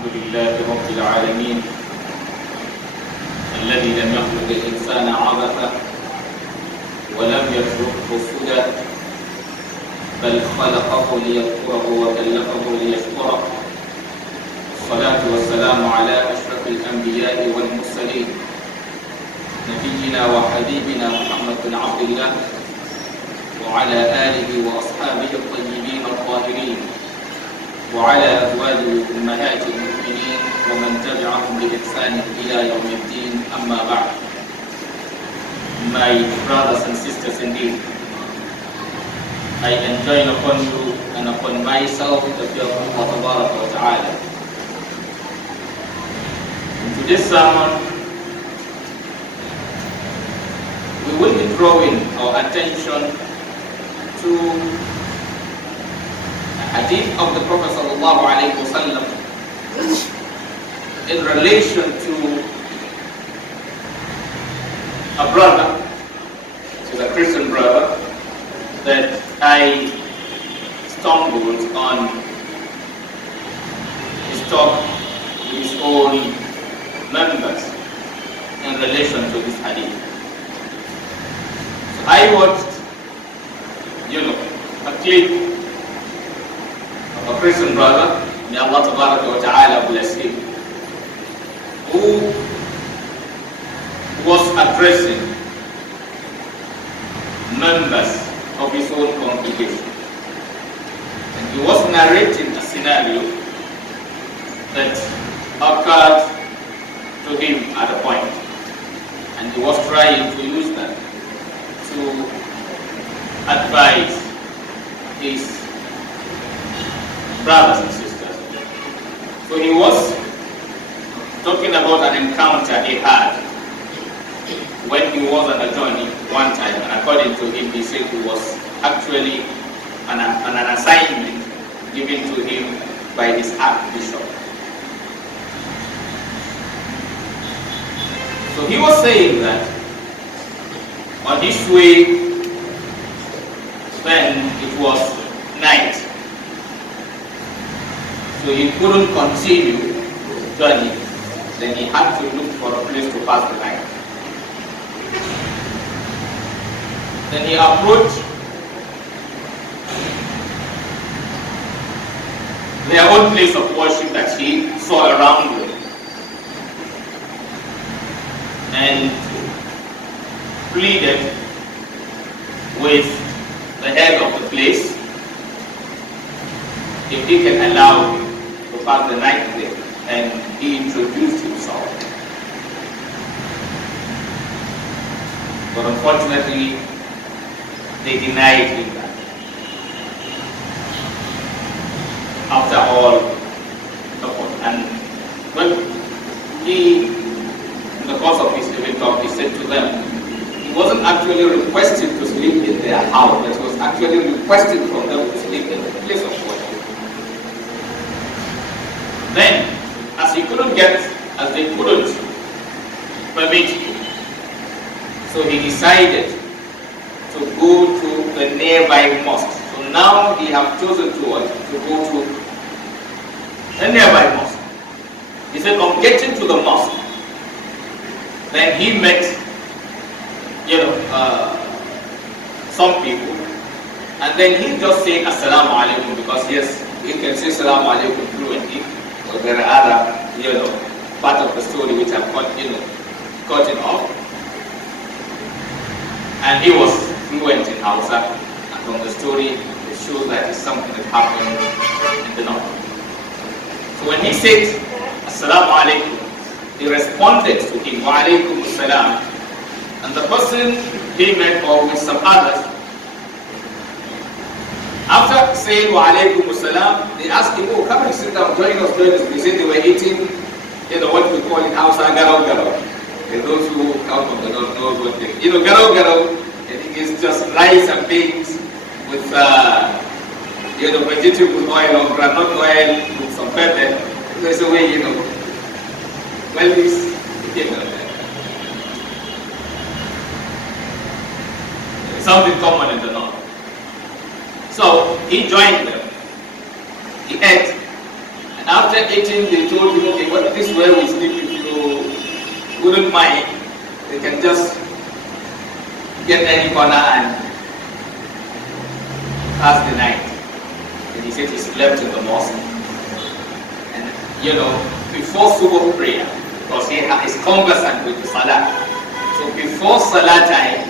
الحمد لله رب العالمين الذي لم يخلق الإنسان عبثا ولم يتركه سدى بل خلقه ليذكره وكلفه ليشكره. الصلاة والسلام على أشرف الأنبياء والمرسلين نبينا وحبيبنا محمد بن عبد الله وعلى آله وأصحابه الطيبين الطاهرين وعلى أزواجه أمهات المؤمنين ومن تبعهم بإحسان إلى يوم الدين. أما بعد. My brothers and sisters indeed, I enjoin upon you and upon myself the fear of Allah Ta'ala. In today's sermon, we will be drawing our attention to a hadith of the Prophet Sallallahu Alaihi Wasallam in relation to a brother, which is a Christian brother, that I stumbled on his talk with his own members in relation to this hadith. So I watched, a clip of a Christian brother, may Allah Ta'ala bless him, who was addressing members of his own congregation. And he was narrating a scenario that occurred to him at a point. And he was trying to use that to advise his brothers and sisters. So he was talking about an encounter he had when he was on a journey one time, and according to him, he said it was actually an assignment given to him by his archbishop. So he was saying that on his way, when it was night, so he couldn't continue his journey, then he had to look for a place to pass the night. Then he approached their own place of worship that he saw around him and pleaded with the head of the place if he can allow him to pass the night there, and he introduced himself. But unfortunately, they denied him that. After all, and when he, in the course of his living talk, he said to them, he wasn't actually requested to sleep in their house, but he was actually requested from them to sleep in the place of worship. Then, as they couldn't permit him, so he decided to go to the nearby mosque. So now he have chosen to go to the nearby mosque. He said, on getting to the mosque, then he met, some people, and then he just said Assalamu alaikum, because yes, he can say Assalamu alaikum fluently, but there are other, part of the story which I've gotten off. And he was fluent in Hausa, and from the story it shows that it's something that happened in the north. So when he said Assalamu alaikum, he responded to him wa alaikum assalam, and the person he met, or with some others, after saying wa alaikum assalam, they asked him, oh, come and sit down, join us. They said they were eating, what we call in Hausa garau garau. And those who come from the north know what they, garau garau, I think it's just rice and beans with vegetable oil or granite oil with some pepper. There's a way, well, this, something common in the north. So he joined them. He ate, and after after eating, they told him, okay, well, this is where we sleep. If you wouldn't mind, they can just get any corner and pass the night. And he said he slept in the mosque. And before Subuh prayer, because he is conversant with the Salah. So before Salah time,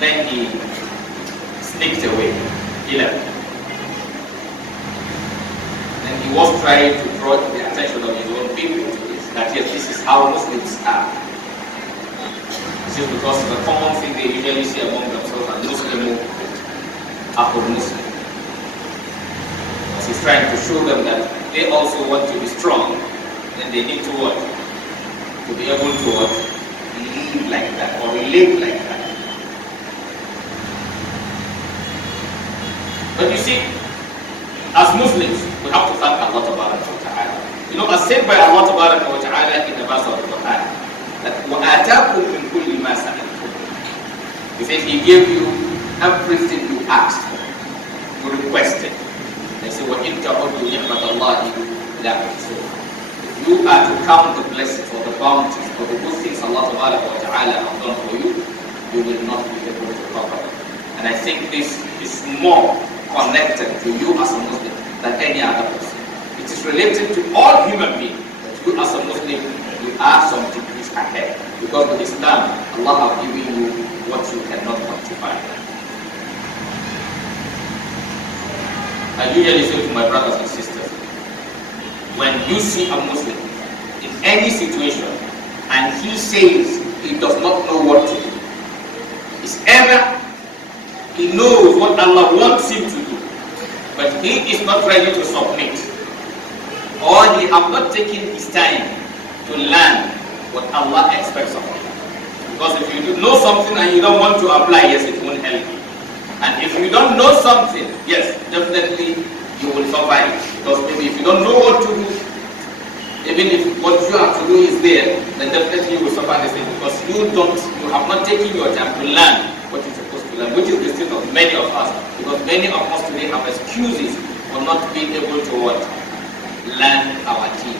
then he sneaked away. He left. And he was trying to draw the attention of his own people to this, that yes, this is how Muslims are. This is because the common thing they usually see among themselves as Muslim Afro Muslim. He's trying to show them that they also want to be strong, and they need to what? To be able to what? Live like that or live like that. But you see, as Muslims, we have to thank Allah Ta'ala. As said by Allah Ta'ala in the verse of the Quran, that وَآتَاكُمْ مِنْ كُلِّ مَا سَأَلْتُمْ. He said He gave you everything you asked for, you requested. They say, وَإِنْ تَعُدُّوا نِعْمَةَ اللَّهِ لَا تُحْصُوهَا. If you are to count the blessings or the bounties or the good things Allah Ta'ala have done for you, you will not be able to cover it. And I think this is more connected to you as a Muslim than any other person. It is related to all human beings. That you as a Muslim, you are some degrees ahead. Because with Islam, Allah has given you what you cannot quantify. I usually say to my brothers and sisters, when you see a Muslim in any situation and he says he does not know what to do, it's either he knows what Allah wants him to do, but he is not ready to submit, or he has not taken his time to learn what Allah expects of him. Because if you know something and you don't want to apply, yes, it won't help you. And if you don't know something, yes, definitely you will survive. Because maybe if you don't know what to do, even if what you have to do is there, then definitely you will suffer the same. Because you have not taken your time to learn what you're supposed to learn, which is the state of many of us. Because many of us today have excuses for not being able to learn our deen.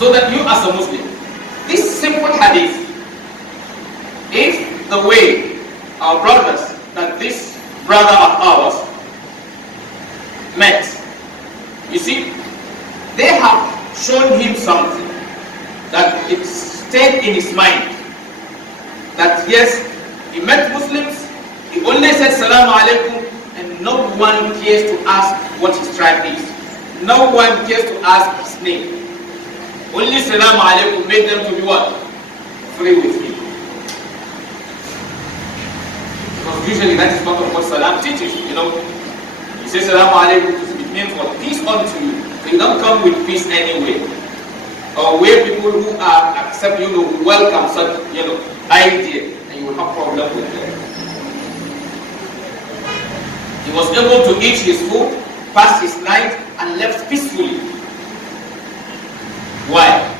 So that you as a Muslim, this simple hadith is the way our brothers, that this brother of ours met. You see, they have shown him something that it stayed in his mind. That yes, he met Muslims, he only said Salaam Alaikum, and no one cares to ask what his tribe is. No one cares to ask his name. Only Salaam Alaikum made them to be what? Free with him. Because usually that is part of what Salam teaches, You say Salaam Alaikum, it means what? Peace unto you. So you don't come with peace anyway. Or where people who are accept, welcome such, idea, and you will have problem with them. He was able to eat his food, pass his night, and left peacefully. Why?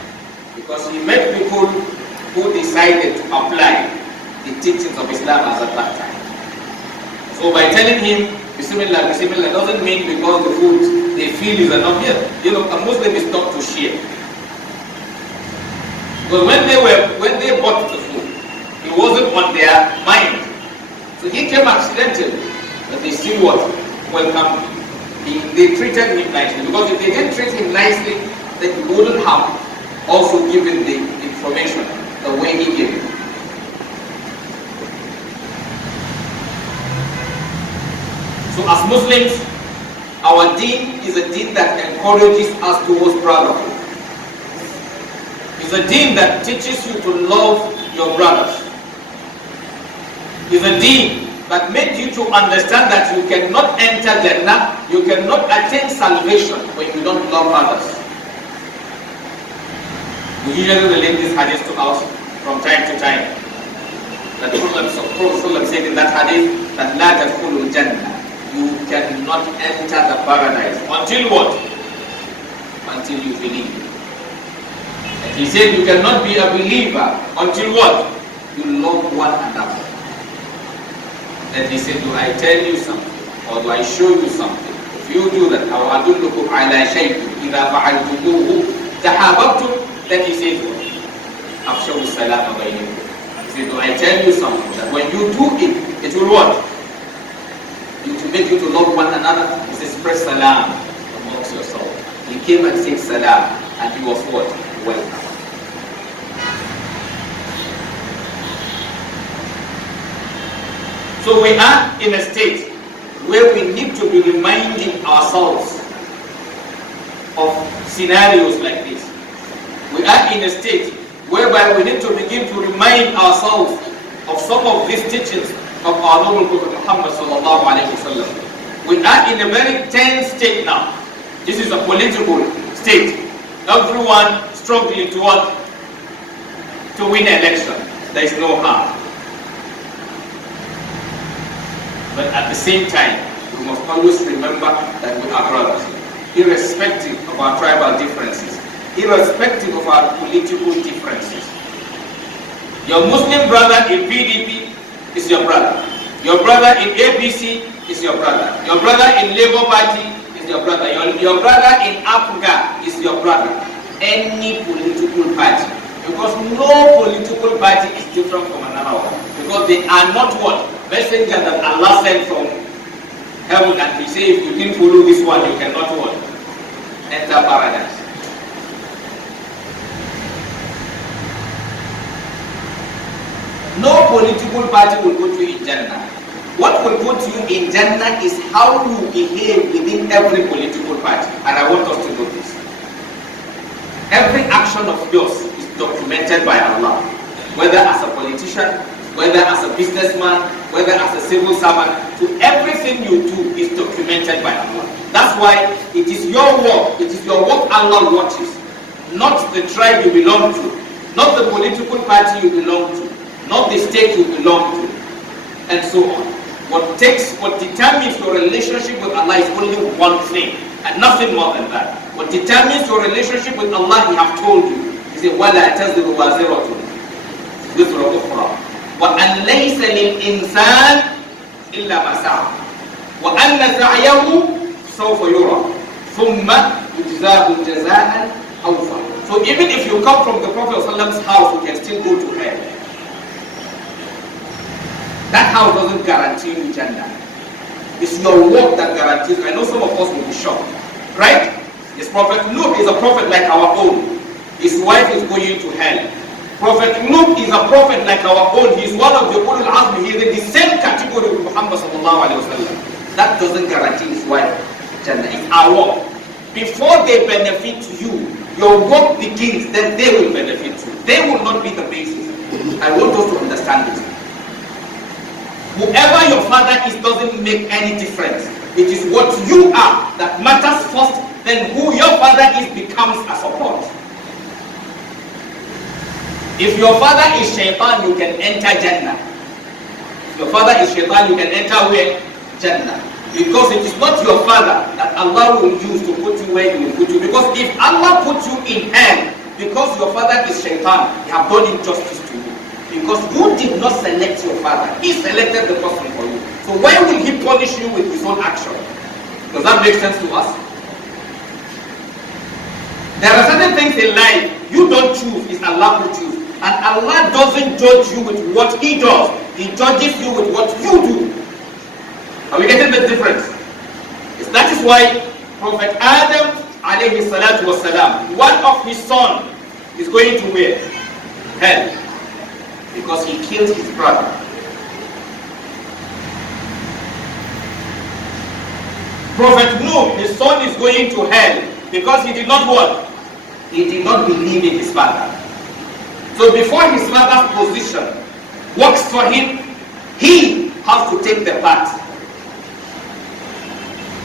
Because he met people who decided to apply the teachings of Islam as at that time. So by telling him Bismillah, Bismillah doesn't mean because the food they feel is enough here. A Muslim is taught to share. Because when they bought the food, it wasn't on their mind. So he came accidentally, but they still welcomed him. They treated him nicely. Because if they didn't treat him nicely, then he wouldn't have also given the information the way he gave it. So as Muslims, our deen is a deen that encourages us towards brotherhood. It's a deen that teaches you to love your brothers. It's a deen that makes you to understand that you cannot enter Jannah, you cannot attain salvation when you don't love others. We usually relate this hadith to us from time to time. That the Prophet said in that hadith that La tadkhulul Jannah, you cannot enter the paradise until what? Until you believe. And he said you cannot be a believer until what? You love one another. And he said, do I tell you something? Or do I show you something? If you do that, أو أدلكم على شيء إذا فعلتموه تحاببتم, then he says, أفشوا السلام بينكم. He says, do I tell you something that when you do it, it will what? It will make you to love one another. He says, spread salam amongst yourself. He came and said salam, and he was what? Welcome. So we are in a state where we need to be reminding ourselves of scenarios like this. We are in a state whereby we need to begin to remind ourselves of some of these teachings of our noble Prophet Muhammad sallallahu alaihi wasallam. We are in a very tense state now. This is a political state. Everyone struggling to what? To win an election. There is no harm. But at the same time, we must always remember that we are brothers, irrespective of our tribal differences, irrespective of our political differences. Your Muslim brother in PDP is your brother. Your brother in APC is your brother. Your brother in Labour Party is your brother. Your brother in Africa is your brother. Any political party. Because no political party is different from another one. Because they are not what? Messenger that Allah sent from heaven, and he said, if you didn't follow this one, you cannot what? Enter paradise. No political party will put you in Jannah. What will put you in Jannah is how you behave within every political party. And I want us to know this. Every action of yours is documented by Allah. Whether as a politician, whether as a businessman, whether as a civil servant, to everything you do is documented by Allah. That's why it is your work, Allah watches, not the tribe you belong to, not the political party you belong to, not the state you belong to, and so on. What determines your relationship with Allah is only one thing, and nothing more than that. What determines your relationship with Allah, He have told you. He said, وَلَا تَزِرُ وَازِرَةٌ وِزْرَ أُخْرَى وأن ليس للإنسان إلا ما سعى وأن سعيه سوف يرى ثم يجزاه جزاء أوفى. So even if you come from the Prophet's house, you can still go to hell. That house doesn't guarantee you Jannah. It's your work that guarantees. I know some of us will be shocked, right? This Prophet Nuh is a prophet like our own. His wife is going to hell. Prophet Nuh is a prophet like our own. He is one of the Ulul Azmi. He is in the same category with Muhammad sallallahu alaihi wasallam. That doesn't guarantee his wife Jannah. It's our work. Before they benefit you, your work begins, then they will benefit you. They will not be the basis. I want us to understand this. Whoever your father is doesn't make any difference. It is what you are that matters first, then who your father is becomes a support. If your father is shaitan, you can enter Jannah. If your father is shaitan, you can enter where? Jannah. Because it is not your father that Allah will use to put you where He will put you. Because if Allah puts you in hell, because your father is shaitan, He have done injustice to you. Because you did not select your father. He selected the person for you. So why will He punish you with His own action? Does that make sense to us? There are certain things in life you don't choose, it's Allah who chooses. And Allah doesn't judge you with what He does. He judges you with what you do. Are we getting the difference? That is why Prophet Adam alayhi salatu wasalam, one of his sons is going to where? Hell. Because he killed his brother. Prophet Nuh, his son is going to hell because he did not what? He did not believe in his father. So before his father's position works for him, he has to take the path.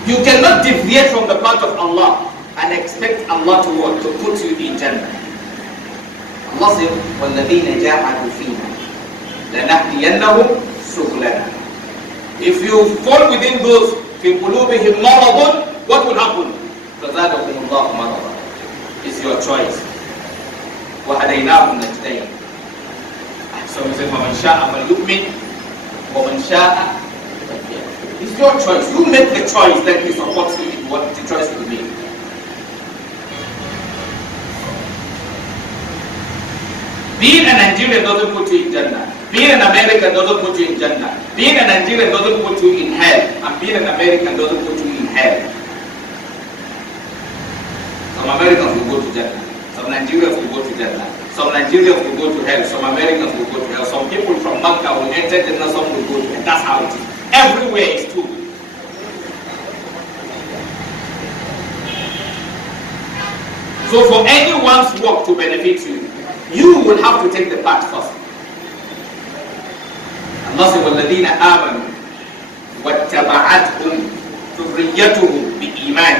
You cannot deviate from the path of Allah and expect Allah to what? To put you in Jannah. Allah says, وَالَّذِينَ جَاهَدُوا فِينَا لَنَهْدِيَنَّهُمْ سُبُلَنَا. If you fall within those فِي قُلُوبِهِمْ مَرَضٌ, what will happen? فَزَادَهُمُ اللَّهُ مَرَضًا. It's your choice. وَهَدَيْنَاهُمْ نَجْدَيْنِ. So we say, فَمَنْ شَاءَ فَلْيُؤْمِنْ وَمَنْ شَاءَ فَلْيَكْفُرْ. It's your choice. You make the choice, then he supports you in what the choice you make. Being a Nigerian doesn't put you in Jannah. Being an American doesn't put you in Jannah. Being a Nigerian doesn't put you in hell. And being an American doesn't put you in hell. Some Americans will go to Jannah. Some Nigerians will go to Jannah. Some Nigerians will go to hell. Some Americans will go to hell. Some people from Makkah will enter Jannah. Some will go to hell. That's how it is. Everywhere is true. So for anyone's work to benefit you, you will have to take the part first. Allah says, وَالَّذِينَ آمَنُوا وَاتَّبَعَتْهُمْ ذُرِّيَّتُهُمْ بِإِيمَانٍ.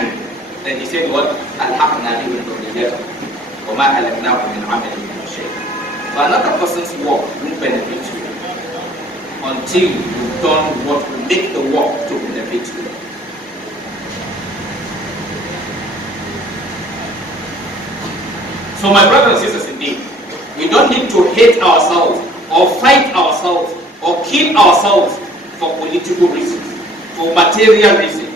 Then he said what? أَلْحَقْنَا بِهِمْ ذُرِّيَّتُهُمْ وَمَا أَلَتْنَاهُمْ مِنْ عَمَلِهِمْ مِنْ شَيْءٍ. So another person's work will benefit you until you've done what will make the work to benefit you. So my brothers and sisters, indeed, we don't need to hate ourselves or fight ourselves or kill ourselves for political reasons, for material reasons.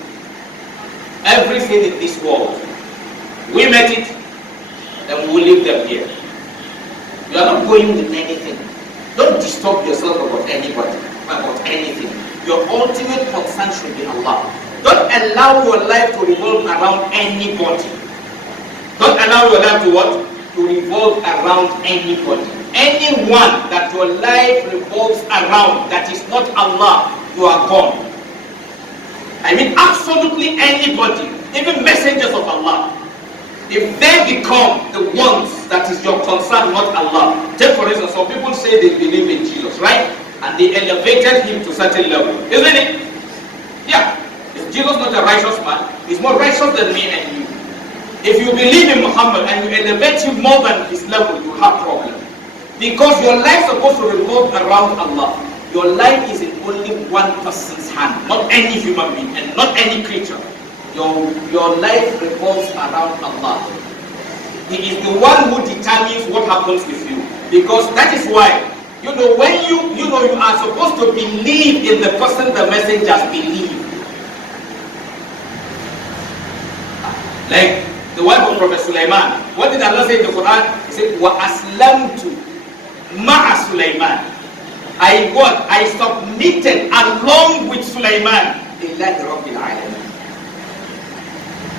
Everything in this world, we met it, then we will leave them here. You are not going with anything. Don't disturb yourself about anybody, about anything. Your ultimate concern should be Allah. Don't allow your life to revolve around anybody. Don't allow your life to what? To revolve around anybody. Anyone that your life revolves around that is not Allah, you are gone. I mean absolutely anybody, even messengers of Allah. If they become the ones that is your concern, not Allah. Take for instance, some people say they believe in Jesus, right? And they elevated him to certain level, isn't it? Yeah. Is Jesus not a righteous man? He's more righteous than me and you. If you believe in Muhammad and you elevate him more than his level, you have problem. Because your life is supposed to revolve around Allah. Your life is in only one person's hand, not any human being and not any creature. Your life revolves around Allah. He is the one who determines what happens with you. Because that is why, when you are supposed to believe in the person the messengers believe. Like the wife of Prophet Sulaiman. What did Allah say in the Quran? He said, وَأَسْلَمْتُ مَعَ Sulaiman. I submitted along with Sulaiman. لِلَّهِ رَبِّ الْعَالَمِينَ.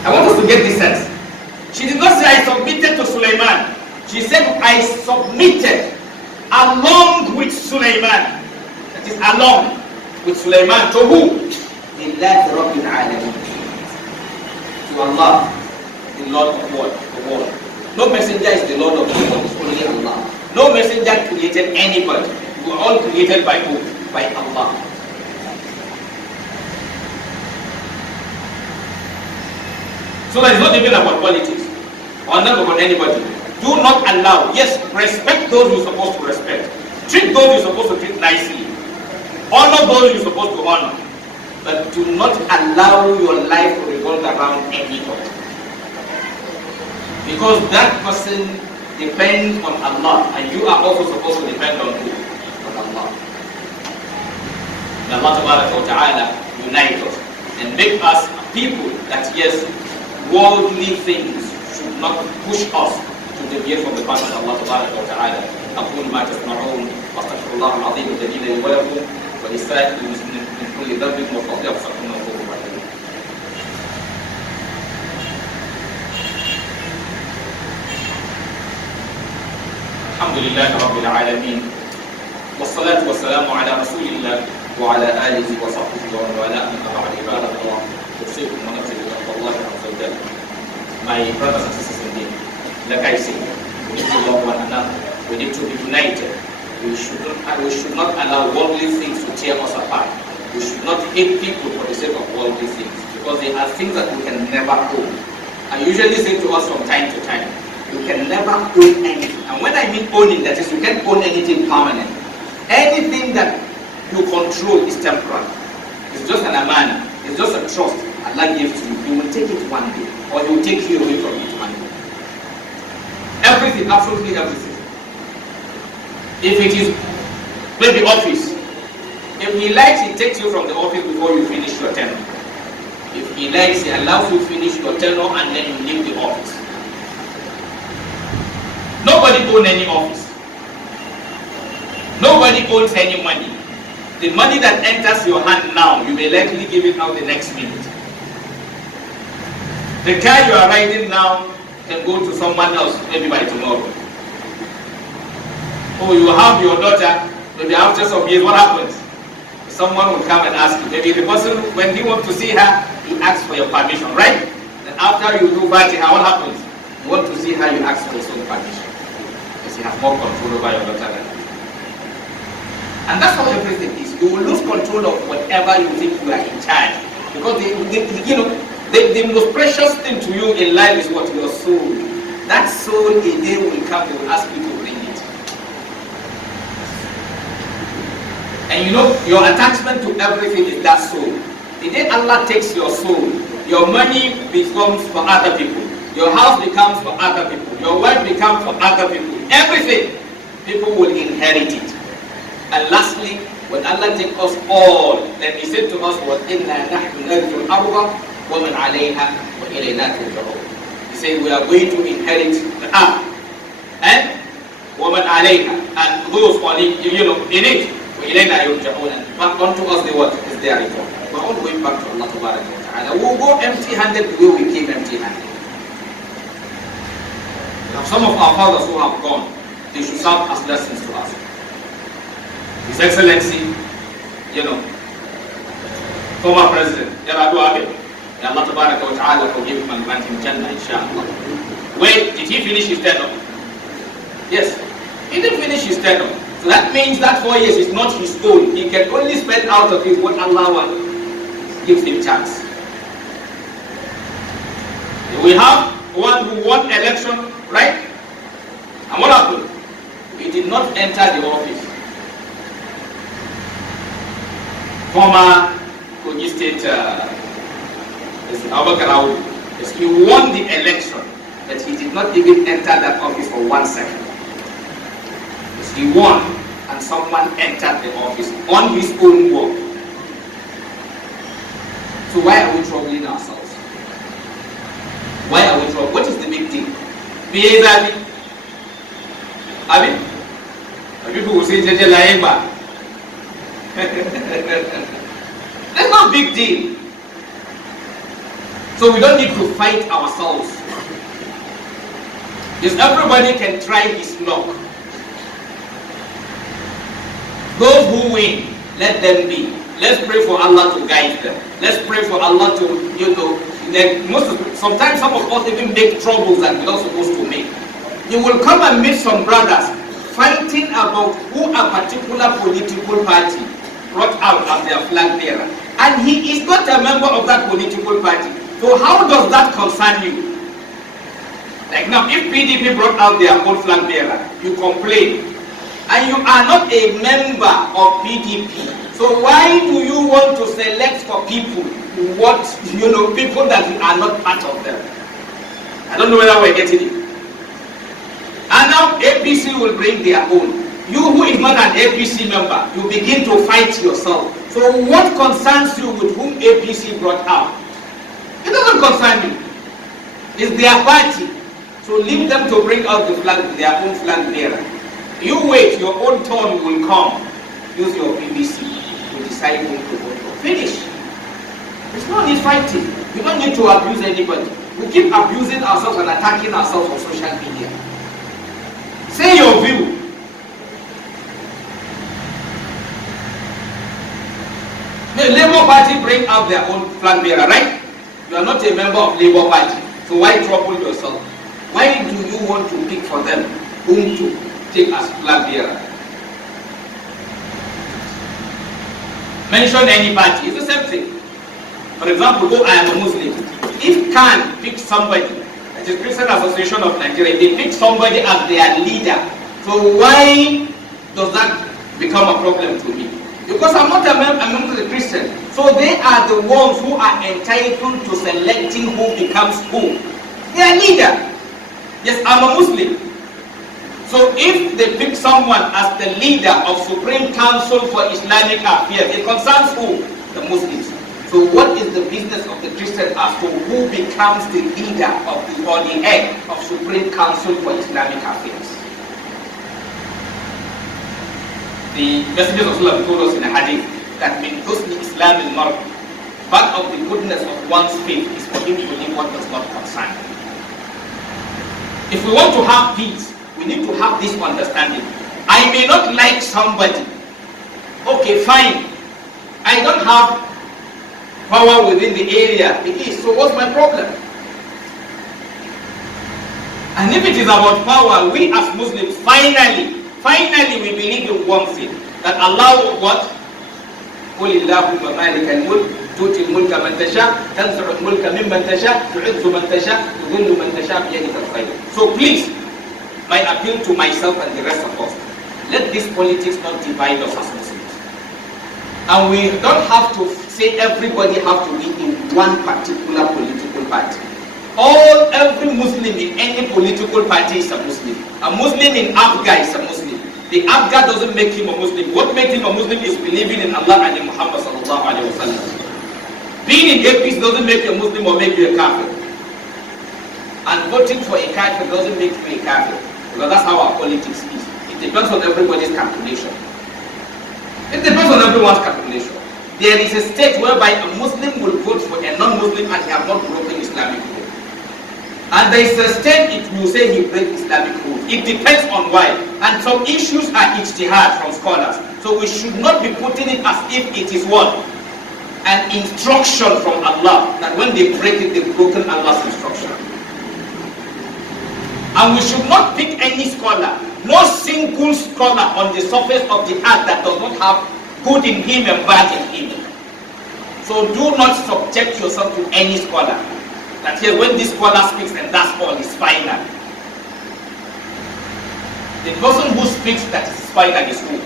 I want us to get this sense. She did not say I submitted to Sulaiman. She said I submitted along with Sulaiman. That is along with Sulaiman. To who? لِلَّهِ رَبِّ الْعَالَمِينَ. To Allah, the Lord of the world. No messenger is the Lord of the world. It's only Allah. No messenger created anybody. We were all created by who? By Allah. So that is not even about politics or not about anybody. Do not allow. Yes, respect those you're supposed to respect. Treat those you're supposed to treat nicely. Honor those you're supposed to honor. But do not allow your life to revolve around anybody. Because that person depends on Allah, and you are also supposed to depend on who? On Allah. May Allah Ta'ala unite us and make us a people that, yes, worldly things should not push us to deviate from the path of Allah Ta'ala. أقول ما تسمعون وأستغفر الله العظيم الجليل لي ولكم ولسائر المسلمين من كل ذنب وخطيئة فاستغفروه إنه هو الرحيم. الحمد لله رب العالمين والصلاة والسلام على رسول الله وعلى آله وصحبه ومن والاه أما بعد عباد الله أوصيكم ونفسي بتقوى الله عز وجل. My brothers and sisters in deen, like I say, we need to love one another. We need to be united. We should not allow worldly things to tear us apart. We should not hate people for the sake of worldly things, because they are things that we can never own. I usually say to us from time to time, you can never own anything. And when I mean owning, that is, you can't own anything permanent. Anything that you control is temporary. It's just an amana. It's just a trust Allah gives to you. You will take it one day, or He will take you away from it one day. Everything, absolutely everything. If it is maybe office, if If he likes, he takes you from the office before you finish your tenure. If he likes, he allows you to finish your tenure and then you leave the office. Nobody owns any office. Nobody owns any money. The money that enters your hand now, you may likely give it out the next minute. The car you are riding now can go to someone else maybe by tomorrow. Or you have your daughter, maybe after some years, what happens? Someone will come and ask you. Maybe the person, when he wants to see her, he asks for your permission, right? And after you do that, what happens? You want to see her, you ask for his own permission. Because he has more control over your daughter than you. And that's how everything is. You will lose control of whatever you think you are in charge. Because the most precious thing to you in life is what? Your soul. That soul, a day will come, they will ask you to bring it. And your attachment to everything is that soul. The day Allah takes your soul, your money becomes for other people. Your house becomes for other people. Your wife becomes for other people. Everything, people will inherit it. And lastly, when Allah takes us all, then He said to us, وَإِنَّا نَحْنُ نَرِثُ الْأَرْضَ وَمَنْ عَلَيْهَا وَإِلَيْنَا تُرْجَعُونَ. He said, we are going to inherit the earth. And وَمَنْ عَلَيْهَا, and those on it, in it, وَإِلَيْنَا يُرْجَعُونَ. But unto us the what is their return. We're all going back to Allah Tabaraka wa Ta'ala. We'll go empty-handed the way we came empty-handed. Now some of our fathers who have gone, they should serve as lessons to us. His Excellency, former President, Yar'Adua, may Allah Tabaraka wa Ta'ala forgive him and grant him Jannah, inshallah. Wait, did he finish his tenure? Yes, he didn't finish his tenure. So that means that 4 years is not his own. He can only spend out of it what Allah gives him chance. We have one who won election, right? And what happened? He did not enter the office. Former Kogi State he won the election, but he did not even enter that office for 1 second. He won, and someone entered the office on his own work. So why are we troubling ourselves? Why are we troubling? What is the big deal? People will say, that's not a big deal. So we don't need to fight ourselves. Yes, everybody can try his luck. Those who win, let them be. Let's pray for Allah to guide them. Let's pray for Allah to, sometimes some of us even make troubles that we're not supposed to make. You will come and meet some brothers fighting about who a particular political party brought out as their flag bearer. And he is not a member of that political party. So how does that concern you? Like now, if PDP brought out their own flag bearer, you complain. And you are not a member of PDP. So why do you want to select for people people that you are not part of them? I don't know whether we're getting it. And now APC will bring their own. You who is not an APC member, you begin to fight yourself. So what concerns you with whom APC brought out? It doesn't concern you. It's their party. So leave them to bring out the flag, their own flag bearer. You wait, your own turn will come. Use your PVC to decide whom to vote for. Finish. There's no need fighting. We don't need to abuse anybody. We keep abusing ourselves and attacking ourselves on social media. Say your view. The Labour Party bring out their own flag bearer, right? You are not a member of Labour Party. So why trouble yourself? Why do you want to pick for them whom to take as flag bearer? Mention any party, it's the same thing. For example, I am a Muslim. If Khan picks somebody, that is Christian Association of Nigeria, they pick somebody as their leader. So why does that become a problem to me? Because I'm not a member of the Christian. So they are the ones who are entitled to selecting who becomes who. Their leader. Yes, I'm a Muslim. So if they pick someone as the leader of Supreme Council for Islamic Affairs, it concerns who? The Muslims. So what is the business of the Christian as to who becomes the leader of the, or the head of Supreme Council for Islamic Affairs? The Messenger of Allah told us in a hadith that min husni Islam al-mar, part of the goodness of one's faith is for him to believe what does not concern him. If we want to have peace, we need to have this understanding. I may not like somebody. Okay, fine. I don't have power within the area it is. So what's my problem? And if it is about power, we as Muslims, finally we believe in one thing. That Allah will what? قُلِ اللَّهُمَّ مَالِكَ الْمُلْكِ تُؤْتِي الْمُلْكَ مَنْ تَشَاءُ تَنْزِعُ الْمُلْكَ مِمَّنْ تَشَاءُ تُعِزُّ مَنْ تَشَاءُ تُذِلُّ مَنْ تَشَاءُ بِيَدِكَ الْخَيْرُ. So please, my appeal to myself and the rest of us, let this politics not divide us as Muslims. And we don't have to say everybody have to be in one particular political party. Every Muslim in any political party is a Muslim. A Muslim in Afghan is a Muslim. The Afghan doesn't make him a Muslim. What makes him a Muslim is believing in Allah and in Muhammad sallallahu alaihi wasallam. Being in APC doesn't make you a Muslim or make you a kafir. And voting for a kafir doesn't make you a kafir. Because that's how our politics is. It depends on everybody's calculation. It depends on everyone's calculation. There is a state whereby a Muslim will vote for a non-Muslim and he has not broken Islamic rule. And there is a state it will say he breaks Islamic rule. It depends on why. And some issues are ijtihad from scholars. So we should not be putting it as if it is what? An instruction from Allah. That when they break it, they've broken Allah's instruction. And we should not pick any scholar. No single scholar on the surface of the earth that does not have good in him and bad in him. So do not subject yourself to any scholar. That here when this scholar speaks and that's all is final. The person who speaks that is final is who?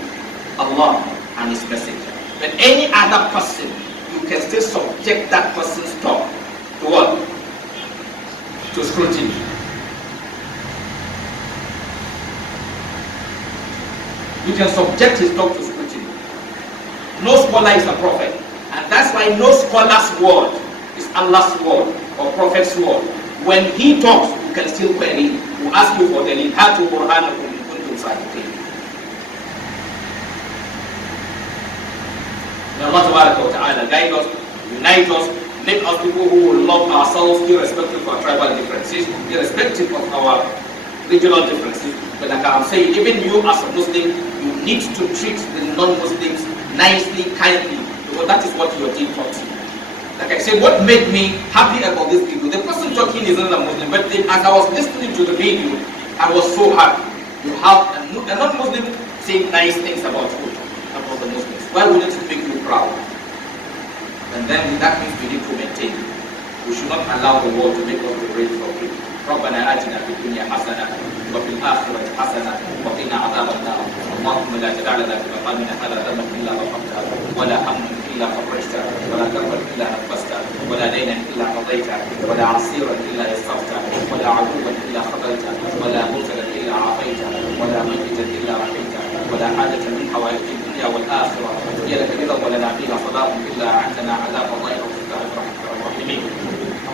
Allah and His Messenger. But any other person, you can still subject that person's talk to what? To scrutiny. You can subject his talk to scrutiny. No scholar is a prophet. And that's why no scholar's word is Allah's word or prophet's word. When he talks, you can still query. Who ask you for the lead. Hatu burhanakum in kuntum sadiqin. May Allah Ta'ala guide us, unite us, make us people who will love ourselves irrespective of our tribal differences, irrespective of our regional differences. But like I'm saying, even you as a Muslim, you need to treat the non-Muslims nicely, kindly, because that is what your deen taught you. Like I said, what made me happy about this video, the person talking is not a Muslim, but as I was listening to the video, I was so happy. You have a non-Muslim saying nice things about you, about the Muslims. Why wouldn't it make you proud? And then that means we need to maintain it. We should not allow the world to make us the great for people. ربنا آتنا في الدنيا حسنة وفي الآخرة حسنة وقنا عذاب النار. اللهم لا تدع لنا في مقامنا هذا ذنبا إلا غفرته ولا هما إلا فرجته ولا كربا إلا نفسته ولا دينا إلا قضيته ولا عسيرا إلا يسرته ولا عدوا إلا خذلته ولا مبتلا إلا عافيته ولا ميتا إلا رحمته ولا حاجة من حوائج الدنيا والآخرة هي لك رضا ولنا فيها صلاة إلا أعنتنا على قضائها وفتاة رحمة الراحمين.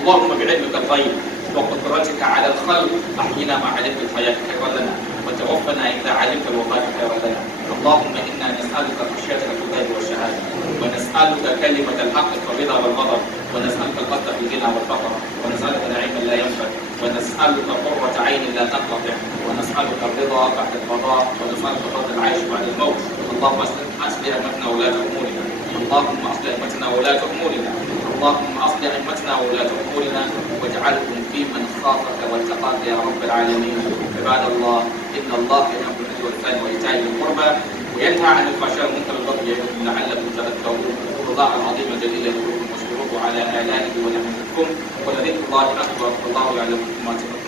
اللهم بعلمك الغيب وقدرتك على الخلق أحينا ما علمت الحياة خيرا لنا وتوفنا إذا علمت الوفاة خيرا لنا. اللهم إنا نسألك خشيتك في الغيب والشهادة ونسألك كلمة الحق في الرضا والغضب ونسألك القصد في الغنى والفقر ونسألك نعيما لا ينفد ونسألك قرة عين لا تنقطع ونسألك الرضا بعد القضاء ونسألك فضل العيش بعد الموت. اللهم أصلح أئمتنا وولاة أمورنا. اللهم أصلح أئمتنا وولاة أمورنا. اللهم أصلح أئمتنا وولاة أمورنا واجعلهم في من خافك واتقاك يا رب العالمين. عباد الله إن الله يأمر بالعدل والإحسان وإيتاء ذي القربى وينهى عن الفحشاء والمنكر والبغي يعظكم لعلكم تذكرون. الله العظيم الجليل يذكركم واشكروه على آلائه ونعمته ولذكر الله أكبر والله يعلم ما تصنعون.